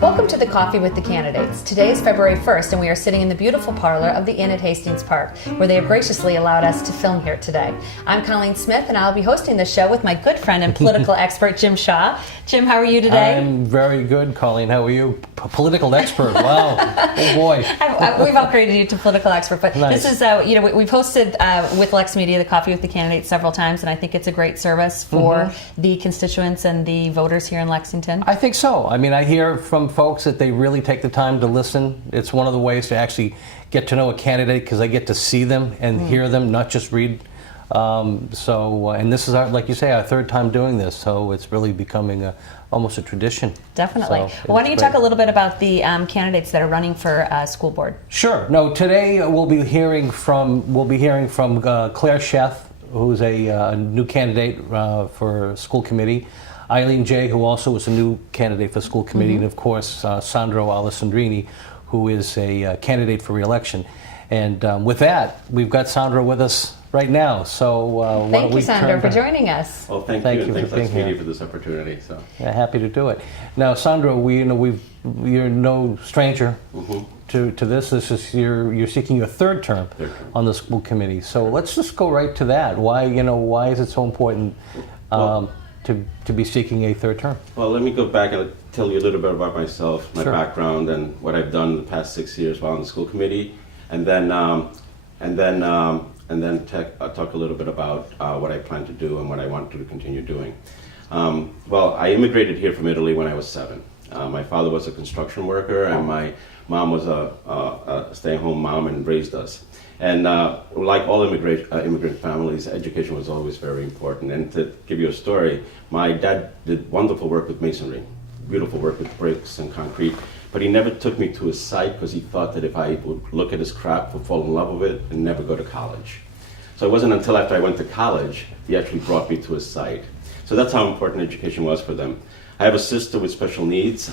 Welcome to the Coffee with the Candidates. Today is February 1st and we are sitting in the beautiful parlor of the Inn at Hastings Park, where they have graciously allowed us to film here today. I'm Colleen Smith and I'll be hosting the show with my good friend and political expert, Jim Shaw. Jim, how are you today? I'm very good, Colleen. How are you? Political expert, wow. Oh boy. We've upgraded you to political expert, but nice. This is, we've hosted with LexMedia the Coffee with the Candidates several times, and I think it's a great service for the constituents and the voters here in Lexington. I think so. I mean, I hear from folks that they really take the time to listen. It's one of the ways to actually get to know a candidate because I get to see them and hear them, not just read. And this is, like you say, our third time doing this, so it's really becoming almost a tradition. Definitely. So well, why don't you talk a little bit about the candidates that are running for school board? Sure. No, today we'll be hearing from Claire Sheth, who's a new candidate for school committee. Eileen J., who also is a new candidate for school committee, and of course Sandro Alessandrini, who is a candidate for re-election. And with that, we've got Sandro with us right now. So thank you, Sandro, for joining us. Well, thank you, and thanks LexMedia for this opportunity. So yeah, happy to do it. Now, Sandro, you're no stranger to this. This is you're seeking your third term on the school committee. So let's just go right to that. Why is it so important to be seeking a third term? Well, let me go back and tell you a little bit about myself, my background, and what I've done the past 6 years while on the school committee, and then talk a little bit about what I plan to do and what I want to continue doing. Well, I immigrated here from Italy when I was 7. My father was a construction worker, and my mom was a stay-at-home mom and raised us. And like all immigrant families, education was always very important. And to give you a story, my dad did wonderful work with masonry, beautiful work with bricks and concrete, but he never took me to his site because he thought that if I would look at his craft, would fall in love with it, and never go to college. So it wasn't until after I went to college, he actually brought me to his site. So that's how important education was for them. I have a sister with special needs,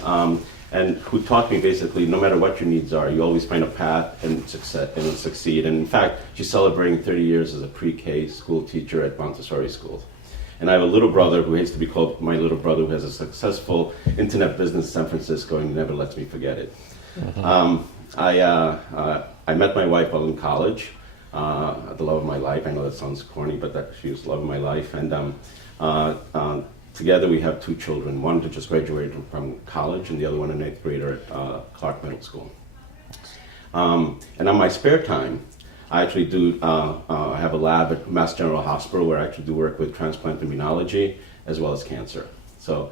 and who taught me basically, no matter what your needs are, you always find a path and succeed. And in fact, she's celebrating 30 years as a pre-K school teacher at Montessori schools. And I have a little brother who hates to be called my little brother, who has a successful internet business in San Francisco and never lets me forget it. I met my wife while in college, the love of my life. I know that sounds corny, but she was the love of my life. And together we have 2 children, one that just graduated from college and the other one an 8th grader at Clark Middle School. And on my spare time, I actually do have a lab at Mass General Hospital where I actually do work with transplant immunology as well as cancer. So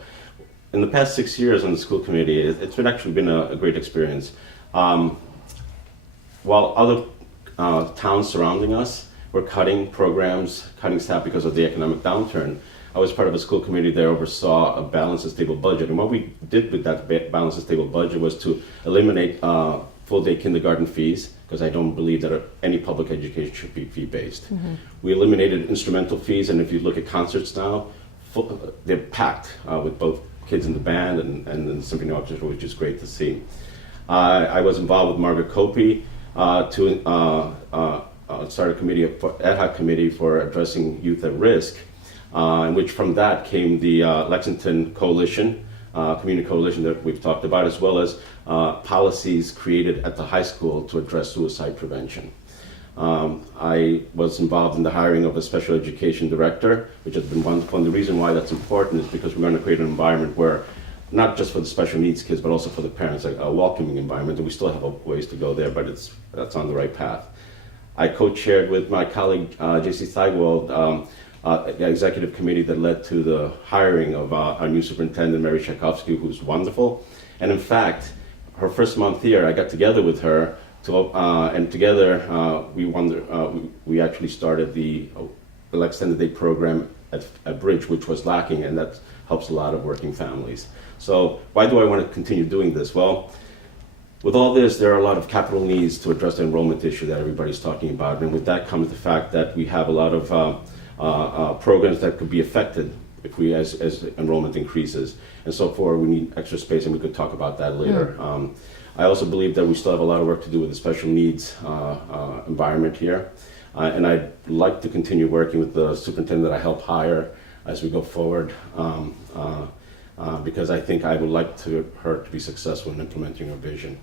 in the past 6 years on the school committee, it's actually been a great experience. While other towns surrounding us were cutting programs, cutting staff because of the economic downturn, I was part of a school committee that oversaw a balanced and stable budget. And what we did with that balanced and stable budget was to eliminate full-day kindergarten fees, because I don't believe that any public education should be fee-based. We eliminated instrumental fees, and if you look at concerts now, they're packed with both kids in the band and the symphony orchestra, which is great to see. I was involved with Margaret Copey to start a committee, ad hoc committee for addressing youth at risk. In which from that came the Lexington Coalition, community coalition that we've talked about, as well as policies created at the high school to address suicide prevention. I was involved in the hiring of a special education director, which has been wonderful. And the reason why that's important is because we're going to create an environment where, not just for the special needs kids, but also for the parents, a welcoming environment. And we still have a ways to go there, but that's on the right path. I co-chaired with my colleague, J.C. Seigwald, the executive committee that led to the hiring of our new superintendent, Mary Tchaikovsky, who's wonderful. And in fact, her first month here, I got together with her, and together we actually started the extended day program at Bridge, which was lacking, and that helps a lot of working families. So why do I want to continue doing this? Well, with all this, there are a lot of capital needs to address the enrollment issue that everybody's talking about. And with that comes the fact that we have a lot of programs that could be affected as enrollment increases. And so forth, we need extra space, and we could talk about that later. I also believe that we still have a lot of work to do with the special needs environment here. And I'd like to continue working with the superintendent that I helped hire as we go forward. because I think I would like her to be successful in implementing her vision.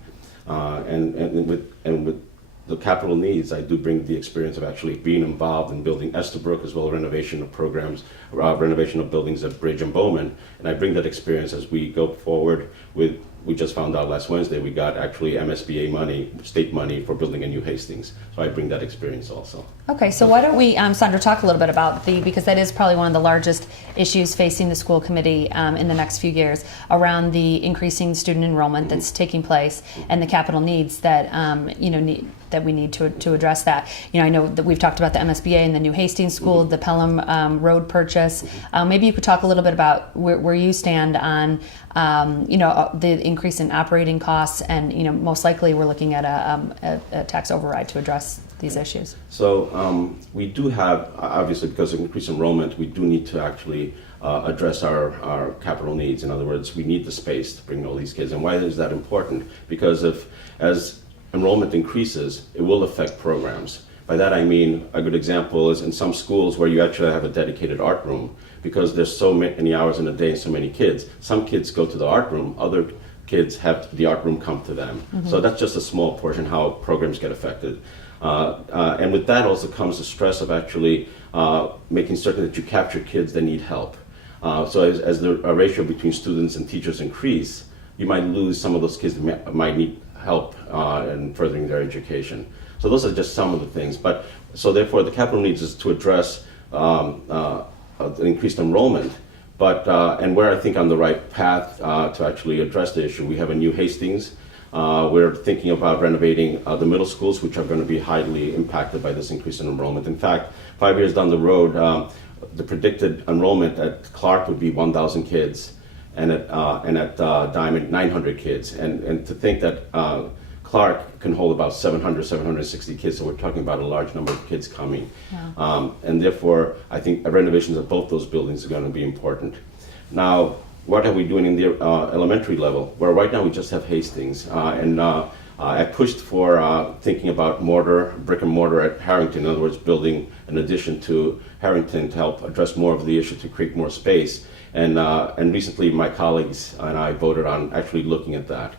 And with the capital needs, I do bring the experience of actually being involved in building Estabrook, as well as renovation of programs, renovation of buildings at Bridge and Bowman. And I bring that experience as we go forward with, we just found out last Wednesday, we got actually MSBA money, state money for building a new Hastings. So I bring that experience also. Okay, so why don't we, Sandro, talk a little bit about because that is probably one of the largest issues facing the school committee in the next few years, around the increasing student enrollment that's taking place and the capital needs that, that we need to address that. I know that we've talked about the MSBA and the new Hastings School, the Pelham Road purchase. Maybe you could talk a little bit about where you stand on, the increase in operating costs, and most likely we're looking at a tax override to address these issues. So we do have, obviously, because of increased enrollment, we do need to actually address our capital needs. In other words, we need the space to bring all these kids. And why is that important? Because as enrollment increases, it will affect programs. By that I mean, a good example is in some schools where you actually have a dedicated art room, because there's so many hours in a day and so many kids. Some kids go to the art room, other kids have the art room come to them. So that's just a small portion how programs get affected. And with that also comes the stress of actually making certain that you capture kids that need help. So as the ratio between students and teachers increase, you might lose some of those kids that might need help in furthering their education. So those are just some of the things. But so therefore, the capital needs is to address increased enrollment. But and where I think on the right path to actually address the issue, we have a new Hastings. We're thinking about renovating the middle schools, which are going to be highly impacted by this increase in enrollment. In fact, 5 years down the road, the predicted enrollment at Clark would be 1,000 kids, and at Diamond 900 kids. And to think that Clark can hold about 700, 760 kids, so we're talking about a large number of kids coming. Wow. And therefore, I think renovations of both those buildings are going to be important. Now, what are we doing in the elementary level? Well, right now we just have Hastings, and I pushed for thinking about brick and mortar at Harrington. In other words, building an addition to Harrington to help address more of the issue, to create more space. And recently my colleagues and I voted on actually looking at that.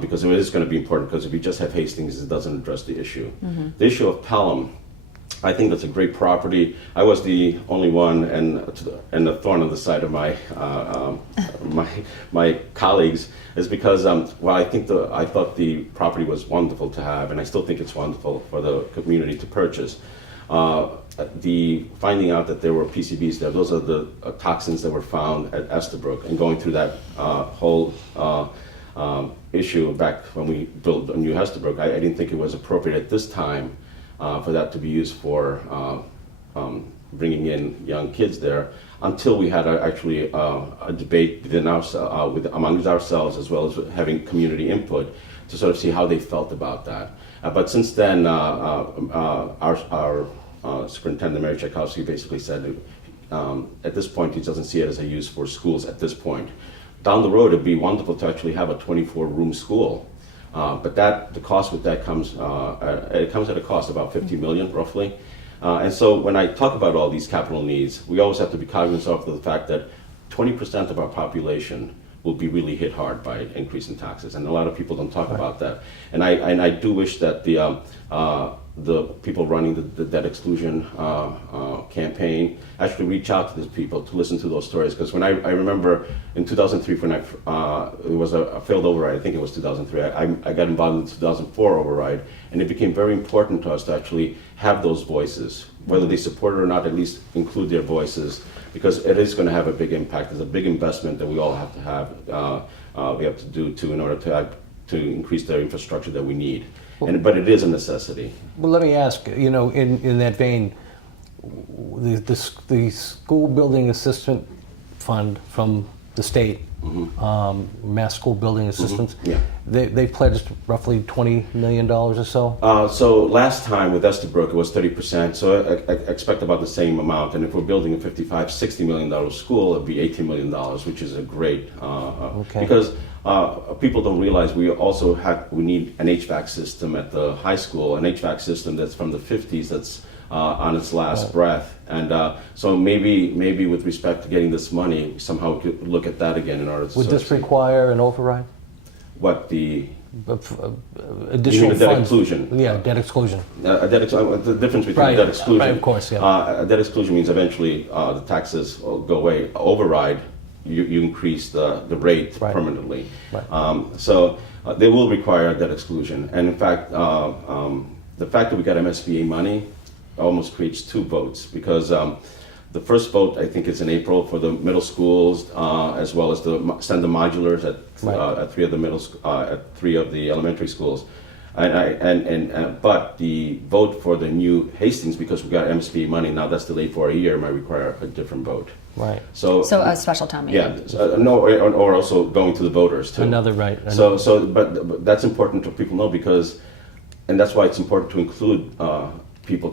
Because it is going to be important, because if you just have Hastings, it doesn't address the issue. The issue of Pelham, I think that's a great property. I was the only one, and the thorn on the side of my my colleagues is because while I thought the property was wonderful to have, and I still think it's wonderful for the community to purchase. The finding out that there were PCBs there, those are the toxins that were found at Estabrook, and going through that whole issue back when we built a new Estabrook, I didn't think it was appropriate at this time for that to be used for bringing in young kids there, until we had actually a debate amongst ourselves, as well as having community input to sort of see how they felt about that. But since then, our superintendent, Mary Tchaikovsky, basically said at this point he doesn't see it as a use for schools at this point. Down the road, it'd be wonderful to actually have a 24-room school, but the cost with that comes at a cost of about $50 million roughly. And so when I talk about all these capital needs, we always have to be cognizant of the fact that 20% of our population will be really hit hard by increase in taxes, and a lot of people don't talk about that. And I do wish that the people running the debt exclusion campaign actually reach out to these people to listen to those stories. Because when I remember in 2003, when it was a failed override, I think it was 2003, I got involved in the 2004 override, and it became very important to us to actually have those voices, whether they support it or not, at least include their voices, because it is going to have a big impact. It's a big investment that we all have to have, we have to do in order to increase the infrastructure that we need. But it is a necessity. Well, let me ask, in that vein, the school building assistant fund from the state, Mass School Building Assistance, they pledged roughly $20 million or so? So last time with Estabrook, it was 30%, so I expect about the same amount. And if we're building a $55-60 million school, it'd be $18 million, which is a great, because people don't realize we need an HVAC system at the high school, an HVAC system that's from the 50s, that's on its last breath. And so maybe with respect to getting this money, somehow we could look at that again in order to... Would this require an override? What, the... additional debt funds? exclusion? Yeah, debt exclusion. The difference between debt exclusion... Right, of course, yeah. Debt exclusion means eventually the taxes will go away. Override, you increase the rate permanently. Right. So they will require a debt exclusion. And in fact, the fact that we got MSBA money almost creates two votes, because the first vote, I think, is in April for the middle schools, as well as send the modulars at three of the at 3 of the elementary schools. But the vote for the new Hastings, because we got MSBA money, now that's delayed for a year, might require a different vote. Right. So a special town meeting. Yeah. No, or also going to the voters too. Another right. But that's important to people know, because, and that's why it's important to include people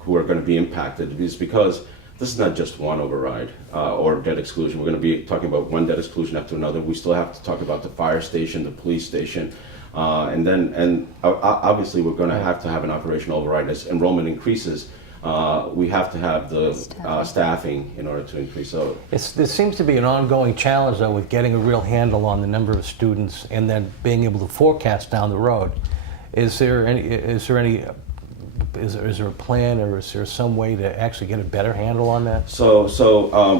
who are going to be impacted, is because this is not just one override or debt exclusion. We're going to be talking about one debt exclusion after another. We still have to talk about the fire station, the police station, and obviously we're going to have an operational override. As enrollment increases, we have to have the staffing in order to increase. So there seems to be an ongoing challenge, though, with getting a real handle on the number of students and then being able to forecast down the road. Is there a plan, or is there some way to actually get a better handle on that? So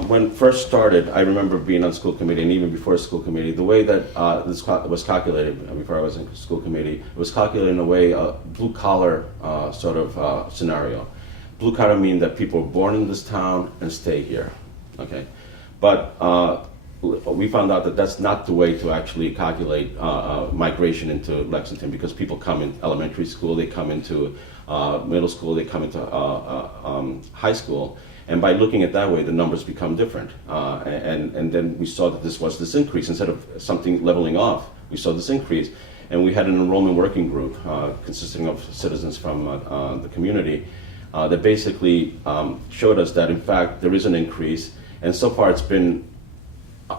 when it first started, I remember being on school committee, and even before school committee, the way that this was calculated, before I was in school committee, it was calculated in a way, blue collar sort of scenario. Blue collar means that people are born in this town and stay here, okay? But we found out that that's not the way to actually calculate migration into Lexington, because people come in elementary school, they come into middle school, they come into high school, and by looking at that way, the numbers become different. And then we saw that this increase, instead of something leveling off, we saw this increase, and we had an enrollment working group consisting of citizens from the community that basically showed us that in fact there is an increase, and so far it's been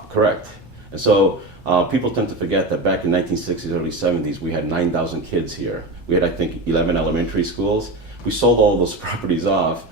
correct. And so people tend to forget that back in 1960s, early 70s, we had 9,000 kids here. We had, I think, 11 elementary schools. We sold all those properties off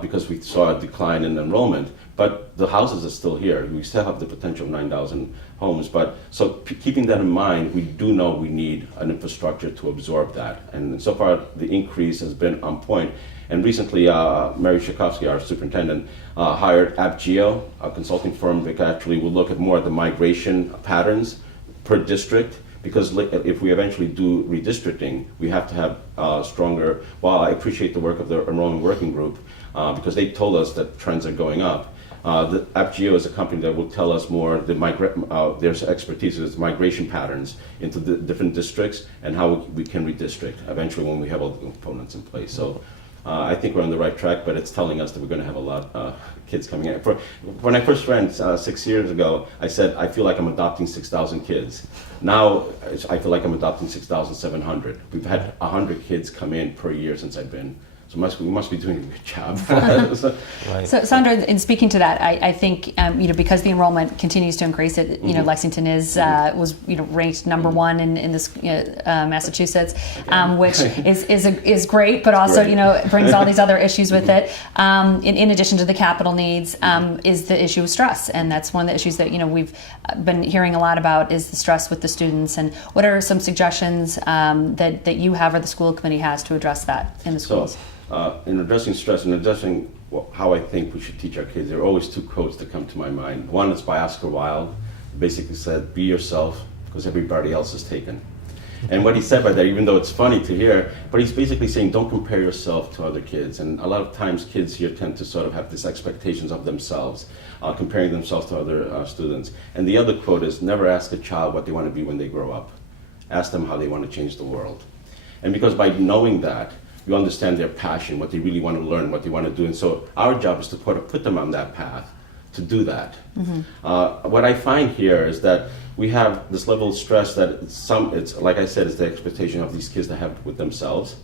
because we saw a decline in enrollment, but the houses are still here. We still have the potential of 9,000 homes. But so keeping that in mind, we do know we need an infrastructure to absorb that. And so far, the increase has been on point. And recently, Mary Tchaikovsky, our superintendent, hired AppGeo, a consulting firm that actually will look at more of the migration patterns per district, because if we eventually do redistricting, we have to have stronger, while I appreciate the work of the enrollment working group, because they told us that trends are going up. The AppGeo is a company that will tell us more, their expertise is migration patterns into the different districts and how we can redistrict eventually when we have all the components in place. So I think we're on the right track, but it's telling us that we're going to have a lot of kids coming in. When I first ran 6 years ago, I said, I feel like I'm adopting 6,000 kids. Now, I feel like I'm adopting 6,700. We've had 100 kids come in per year since I've been. So we must be doing a good job. Right. So, Sandro, in speaking to that, I think because the enrollment continues to increase, Lexington was ranked number one in this Massachusetts, which is great, but also brings all these other issues with it. In addition to the capital needs, is the issue of stress, and that's one of the issues that we've been hearing a lot about, is the stress with the students. And what are some suggestions that you have or the school committee has to address that in the schools? In addressing stress and addressing how I think we should teach our kids, there are always two quotes that come to my mind. One is by Oscar Wilde. He basically said, be yourself, because everybody else is taken. And what he said by that, even though it's funny to hear, but he's basically saying, don't compare yourself to other kids. And a lot of times kids here tend to sort of have these expectations of themselves, comparing themselves to other students. And the other quote is, never ask a child what they want to be when they grow up. Ask them how they want to change the world. And because by knowing that, you understand their passion, what they really want to learn, what they want to do. And so our job is to put them on that path to do that. Mm-hmm. What I find here is that we have this level of stress that it's like I said, it's the expectation of these kids to have with themselves,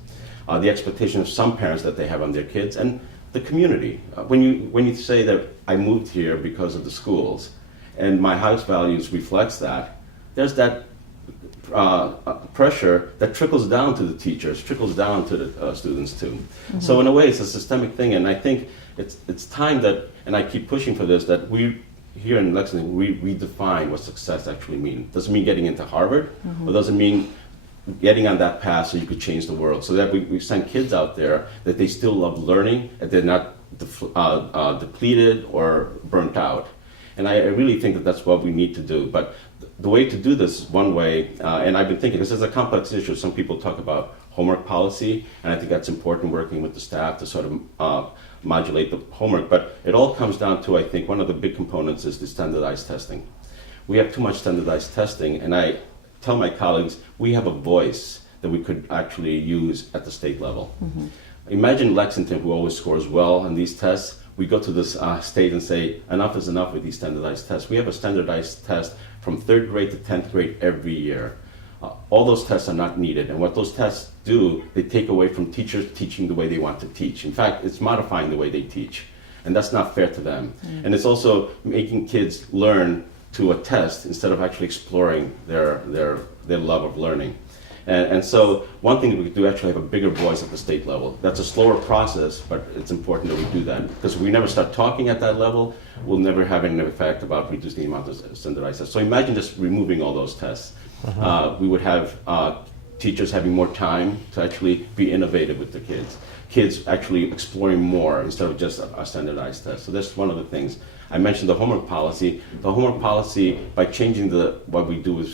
the expectation of some parents that they have on their kids, and the community. When you say that I moved here because of the schools, and my house values reflects that, there's that pressure that trickles down to the teachers, trickles down to the students too. So in a way, it's a systemic thing, and I think it's time that, and I keep pushing for this, that we here in Lexington, we redefine what success actually means. Does it mean getting into Harvard, or does it mean getting on that path so you could change the world? So that we send kids out there that they still love learning, that they're not depleted or burnt out. And I really think that that's what we need to do. But the way to do this is one way, and I've been thinking, this is a complex issue. Some people talk about homework policy, and I think that's important, working with the staff to sort of modulate the homework. But it all comes down to, I think, one of the big components is the standardized testing. We have too much standardized testing, and I tell my colleagues, we have a voice that we could actually use at the state level. Imagine Lexington, who always scores well on these tests. We go to this state and say, enough is enough with these standardized tests. We have a standardized test from 3rd grade to 10th grade every year. All those tests are not needed, and what those tests do, they take away from teachers teaching the way they want to teach. In fact, it's modifying the way they teach, and that's not fair to them. And it's also making kids learn to a test instead of actually exploring their love of learning. And so one thing that we could do, actually have a bigger voice at the state level. That's a slower process, but it's important that we do that, because if we never start talking at that level, we'll never have any effect about reducing the amount of standardized tests. So imagine just removing all those tests. We would have teachers having more time to actually be innovative with the kids actually exploring more instead of just a standardized test. So that's one of the things. I mentioned the homework policy. The homework policy, by changing what we do with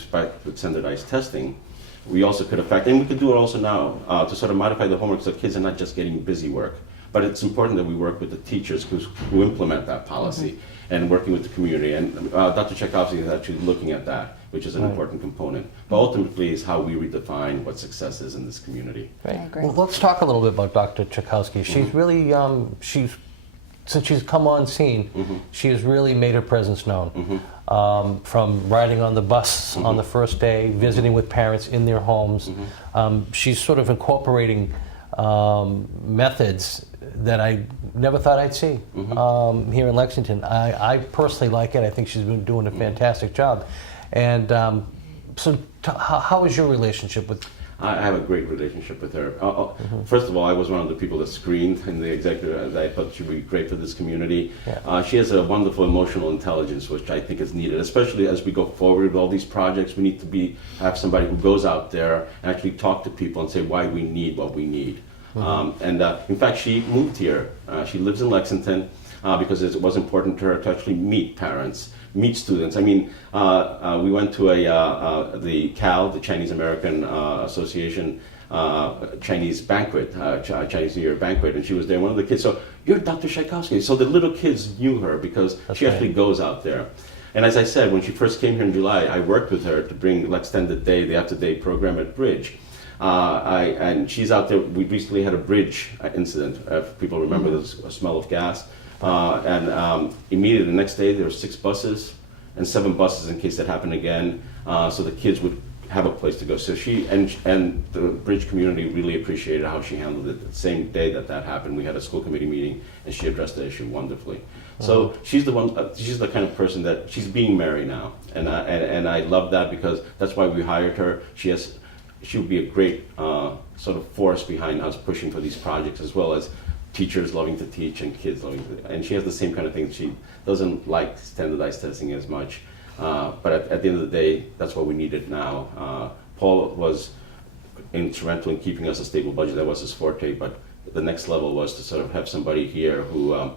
standardized testing, we also could affect, and we could do it also now, to sort of modify the homework so kids are not just getting busy work. But it's important that we work with the teachers who implement that policy and working with the community. And Dr. Tchaikovsky is actually looking at that, which is an important component. But ultimately is how we redefine what success is in this community. Right. I agree. Well, let's talk a little bit about Dr. Tchaikovsky. She's really, since she's come on scene, she has really made her presence known. From riding on the bus on the first day, visiting with parents in their homes. She's sort of incorporating methods that I never thought I'd see here in Lexington. I personally like it. I think she's been doing a fantastic job. And how is your relationship with? I have a great relationship with her. First of all, I was one of the people that screened in the executive. I thought she'd be great for this community. She has a wonderful emotional intelligence, which I think is needed, especially as we go forward with all these projects. We need to have somebody who goes out there and actually talk to people and say why we need what we need. In fact, she moved here. She lives in Lexington because it was important to her to actually meet parents, meet students. I mean, we went to the CAL, the Chinese American Association Chinese banquet, Chinese New Year banquet, and she was there. One of the kids, so you're Dr. Tchaikovsky. So the little kids knew her because she actually goes out there. And as I said, when she first came here in July, I worked with her to bring Extended Day, the After-Day program at Bridge. And she's out there. We recently had a bridge incident. If people remember, there was a smell of gas. Immediately the next day, there were 6 buses and 7 buses in case that happened again. So the kids would have a place to go. So she and the Bridge community really appreciated how she handled it. The same day that happened, we had a school committee meeting, and she addressed the issue wonderfully. So she's the one. She's the kind of person that she's being Mary now, and I love that because that's why we hired her. She would be a great sort of force behind us pushing for these projects, as well as teachers loving to teach and kids loving to. And she has the same kind of thing. She doesn't like standardized testing as much, but at the end of the day, that's what we needed now. Paul was instrumental in keeping us a stable budget. That was his forte, but the next level was to sort of have somebody here who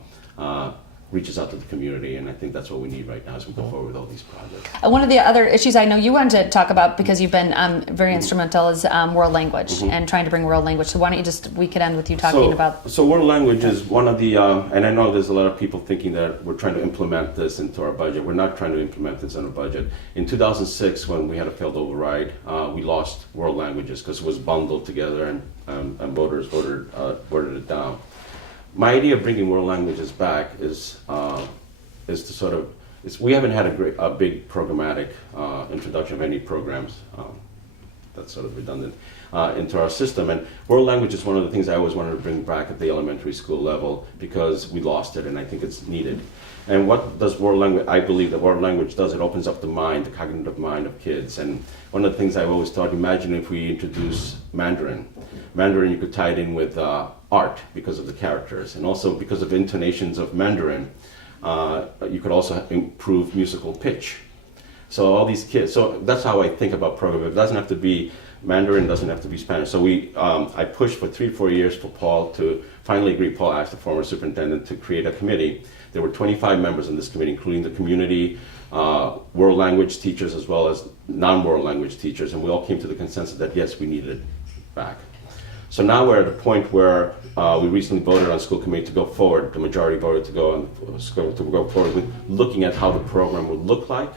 reaches out to the community, and I think that's what we need right now as we go forward with all these projects. One of the other issues I know you wanted to talk about, because you've been very instrumental, is world language and trying to bring world language. So why don't you we could end with you talking about... So world language is one of the, and I know there's a lot of people thinking that we're trying to implement this into our budget. We're not trying to implement this in our budget. In 2006, when we had a failed override, we lost world languages because it was bundled together and voters voted it down. My idea of bringing world languages back is to sort of, we haven't had a big programmatic introduction of any programs that's sort of redundant, into our system. And world language is one of the things I always wanted to bring back at the elementary school level because we lost it, and I think it's needed. And what does world language, I believe that world language does, it opens up the mind, the cognitive mind of kids. And one of the things I've always thought, imagine if we introduce Mandarin. Mandarin, you could tie it in with art because of the characters, and also because of intonations of Mandarin, you could also improve musical pitch. So all these kids, so that's how I think about programming. It doesn't have to be Mandarin, doesn't have to be Spanish. So I pushed for 3 to 4 years for Paul to finally agree. Paul asked the former superintendent to create a committee. There were 25 members in this committee, including the community, world language teachers, as well as non-world language teachers, and we all came to the consensus that yes, we needed it back. So now we're at a point where we recently voted on school committee to go forward. The majority voted to go forward with looking at how the program would look like,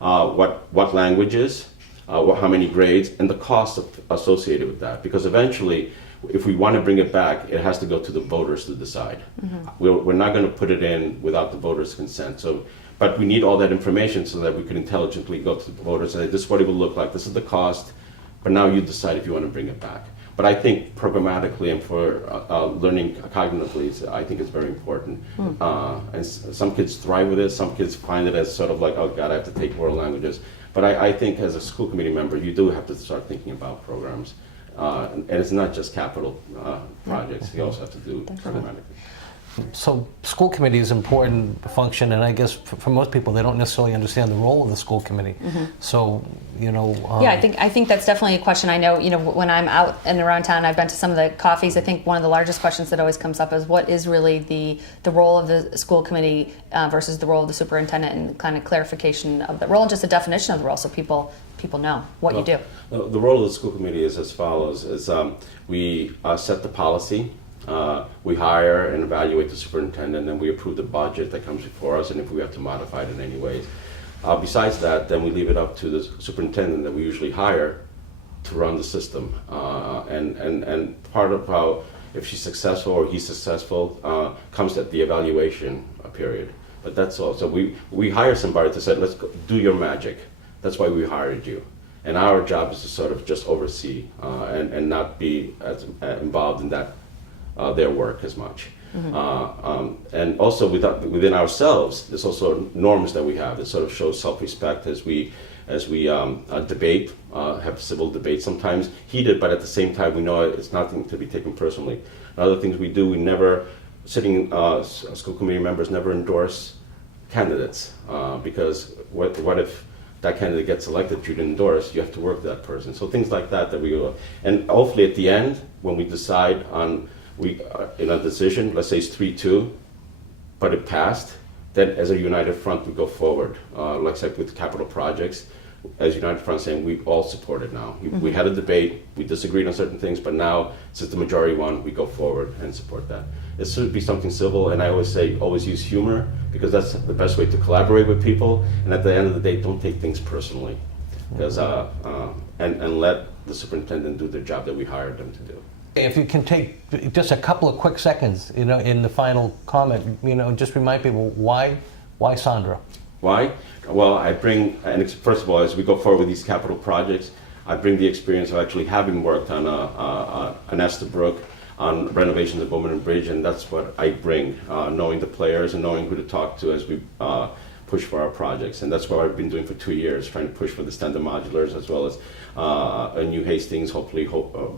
what languages, how many grades, and the costs associated with that. Because eventually, if we want to bring it back, it has to go to the voters to decide. We're not going to put it in without the voters' consent. So, but we need all that information so that we can intelligently go to the voters and say, this is what it will look like, this is the cost, but now you decide if you want to bring it back. But I think programmatically and for learning cognitively, I think it's very important. And some kids thrive with it, some kids find it as sort of like, oh God, I have to take world languages. But I think as a school committee member, you do have to start thinking about programs. And it's not just capital projects, you also have to do programmatically. So school committee is an important function, and I guess for most people, they don't necessarily understand the role of the school committee. So, yeah, I think that's definitely a question. I know, when I'm out and around town, I've been to some of the coffees. I think one of the largest questions that always comes up is what is really the role of the school committee versus the role of the superintendent, and kind of clarification of the role and just a definition of the role, so people know what you do. The role of the school committee is as follows: we set the policy. We hire and evaluate the superintendent, and we approve the budget that comes before us, and if we have to modify it in any ways. Besides that, then we leave it up to the superintendent that we usually hire to run the system. And part of how, if she's successful or he's successful, comes at the evaluation period. But that's all. So we hire somebody to say, let's go, do your magic. That's why we hired you. And our job is to sort of just oversee and not be as involved in that their work as much. And also within ourselves, there's also norms that we have that sort of show self-respect as we debate, have civil debate, sometimes heated, but at the same time we know it's nothing to be taken personally. Other things we do, we never, school committee members never endorse candidates because what if that candidate gets elected, you didn't endorse, you have to work with that person. So things like that we do. And hopefully at the end, when we decide on in a decision, let's say it's 3-2, but it passed, then as a united front we go forward. Like I said, with capital projects, as united front saying we all support it now. We had a debate, we disagreed on certain things, but now since the majority won, we go forward and support that. It should be something civil, and I always say always use humor because that's the best way to collaborate with people, and at the end of the day, don't take things personally, because and let the superintendent do the job that we hired them to do. If you can take just a couple of quick seconds, in the final comment, just remind people why Sandro? Why? Well, I bring, and first of all, as we go forward with these capital projects, I bring the experience of actually having worked on an Estabrook, on renovations of Bowman Bridge, and that's what I bring, knowing the players and knowing who to talk to as we push for our projects. And that's what I've been doing for 2 years, trying to push for the standard modulars as well as a new Hastings, hopefully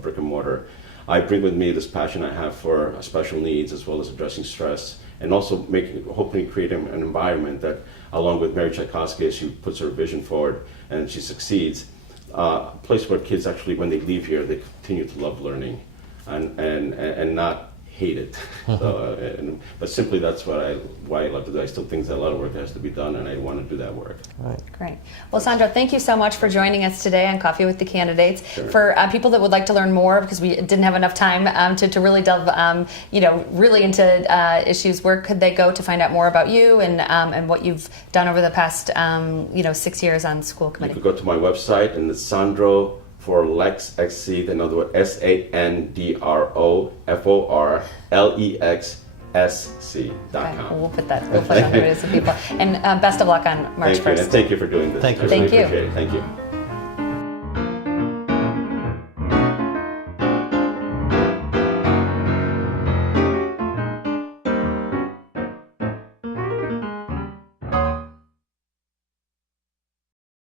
brick and mortar. I bring with me this passion I have for special needs as well as addressing stress, and also hopefully creating an environment that, along with Mary Tchaikovsky, as she puts her vision forward and she succeeds, a place where kids actually, when they leave here, they continue to love learning and not hate it. But simply that's why I love to do. I still think that a lot of work has to be done, and I want to do that work. Right. Great. Well, Sandro, thank you so much for joining us today on Coffee with the Candidates. Sure. For people that would like to learn more, because we didn't have enough time to really delve, really into issues, where could they go to find out more about you and what you've done over the past 6 years on school committee? You could go to my website, and it's Sandro for LexXC, in other words, SandroForLexSC.com. Okay, we'll put that on the video so people. And best of luck on March 1st. And thank you for doing this. Thank you. I really appreciate it. Thank you.